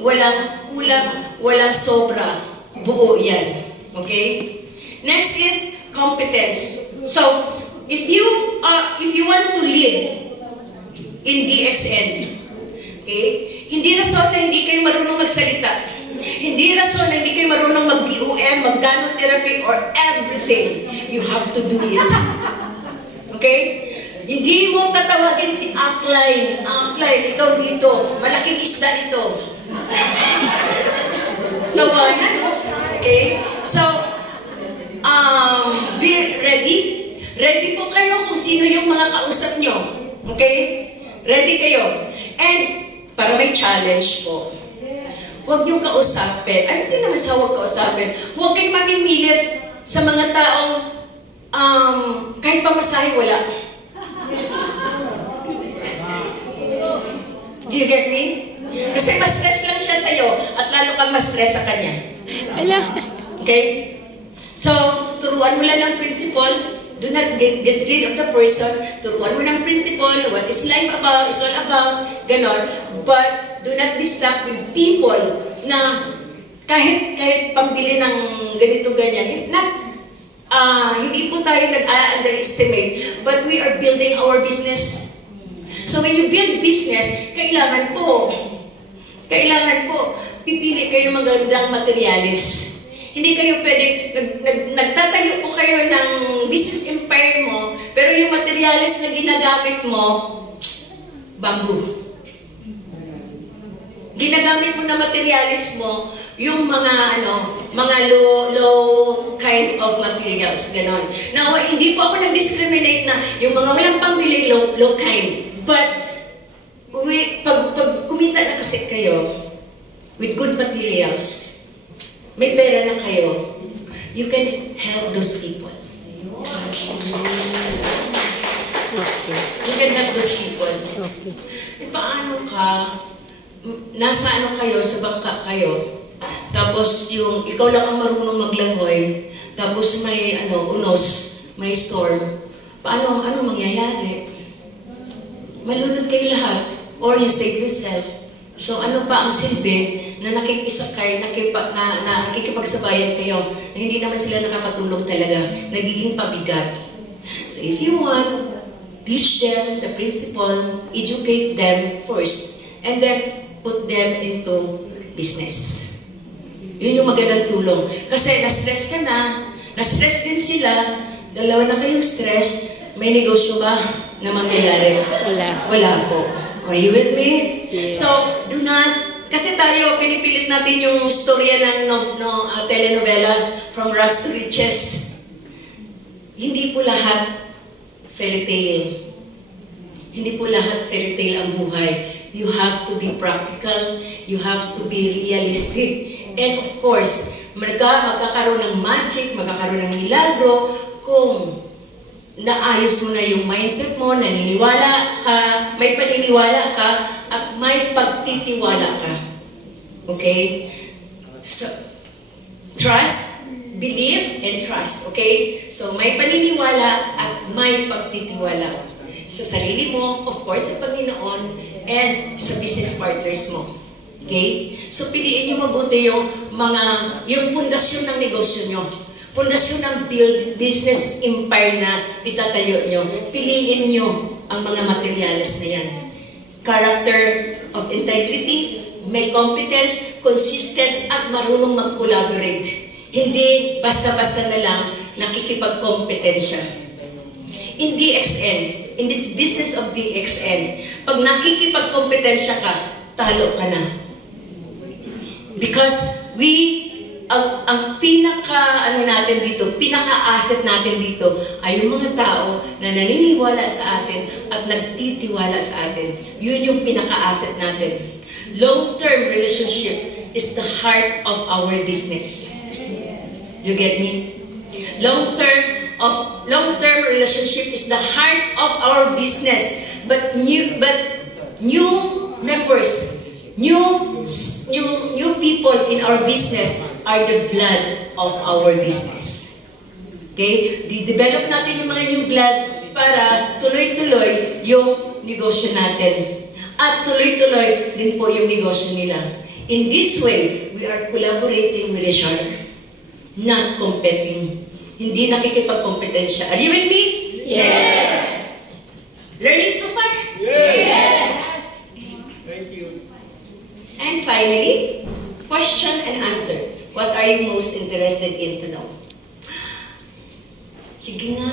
walang kulang, walang sobra. Buo yan. Okay? Next is competence. So, if you want to lead in DXN, okay? Hindi rason na hindi kayo marunong magsalita. Hindi rason na hindi kayo marunong mag-BOM, mag-gano-therapy, or everything. You have to do it. Okay? Hindi mo tatawagin si Upline. Upline, ikaw dito. Malaking isda ito. Tawanan. Okay? So, be ready. Ready po kayo kung sino yung mga kausap nyo. Okay? Ready kayo. And, para may challenge po. Huwag niyong kausapin. Ay, hindi naman sa huwag kausapin. Huwag kayong mamimilit sa mga taong kahit pamasahe, wala. Do you get me? Kasi mas stress lang siya sa'yo at lalo kang mas stress sa kanya. Okay? So, turuan mo lang ng principle. Do not get rid of the person. Turuan mo ng principle. What is life about? It's all about. Ganon. But do not be stuck with people na kahit pambili ng ganito ganyan. Hindi po tayo nag-underestimate, but we are building our business. So when you build business, kailangan po pipili kayo magandang materialis. Hindi kayo pwedeng, nagtatayo po kayo ng business empire mo, pero yung materialis na ginagamit mo, bamboo. Ginagamit mo na materialis mo, yung mga low kind of materials, ganon. Now, hindi po ako nag-discriminate na yung mga walang pambili, low kind. But, pag kumita na kasi kayo with good materials, may pera na kayo, you can help those people. Okay. You can help those people. Okay. E paano ka, nasa kayo, sa bangka kayo, tapos yung ikaw lang ang marunong maglangoy, tapos may unos, may storm, paano, mangyayari? Malunod kayo lahat, or you save yourself. So ano pa ang silbi na nakikisakay, nakikipagsabayan kayo, na hindi naman sila nakakatulong talaga, nagiging pabigat. So if you want, teach them the principle, educate them first, and then put them into business. Yun yung magandang tulong. Kasi na-stress ka na-stress din sila, dalawa na kayong stress, may negosyo ba na mangyayari? Wala po. Are you with me? Yeah. So, do not, kasi tayo, pinipilit natin yung storya ng telenovela, From Rags to Riches. Hindi po lahat fairy tale. Hindi po lahat fairy tale ang buhay. You have to be practical. You have to be realistic. And of course, magkakaroon ng magic, magkakaroon ng milagro kung naayos mo na yung mindset mo, naniniwala ka, may paniniwala ka, at may pagtitiwala ka. Okay? So, trust, believe, and trust. Okay? So, may paniniwala at may pagtitiwala. Sa sarili mo, of course, sa Panginoon, and sa business partners mo. Okay? So, piliin nyo mabuti yung pundasyon ng negosyo nyo. Pundasyon ng business empire na itatayo nyo. Piliin nyo ang mga materials na yan. Character of integrity, may competence, consistent, at marunong mag-collaborate. Hindi basta-basta na lang nakikipag-kompetensya. In DXN, in this business of DXN, pag nakikipag-kompetensya ka, talo ka na. Because ang pinaka-asset natin dito ay yung mga tao na naniniwala sa atin at nagtitiwala sa atin. Yun yung pinaka-asset natin. Long-term relationship is the heart of our business. Do you get me? Long-term relationship is the heart of our business. But new members, new people in our business are the blood of our business. Okay? Di-develop natin yung mga new blood para tuloy-tuloy yung negosyo natin. At tuloy-tuloy din po yung negosyo nila. In this way, we are collaborating with each other, not competing. Hindi nakikipagkompetensya. Are you with me? Yes. Learning so far? Yes. Thank you. And finally, question and answer. What are you most interested in to know? Sige nga.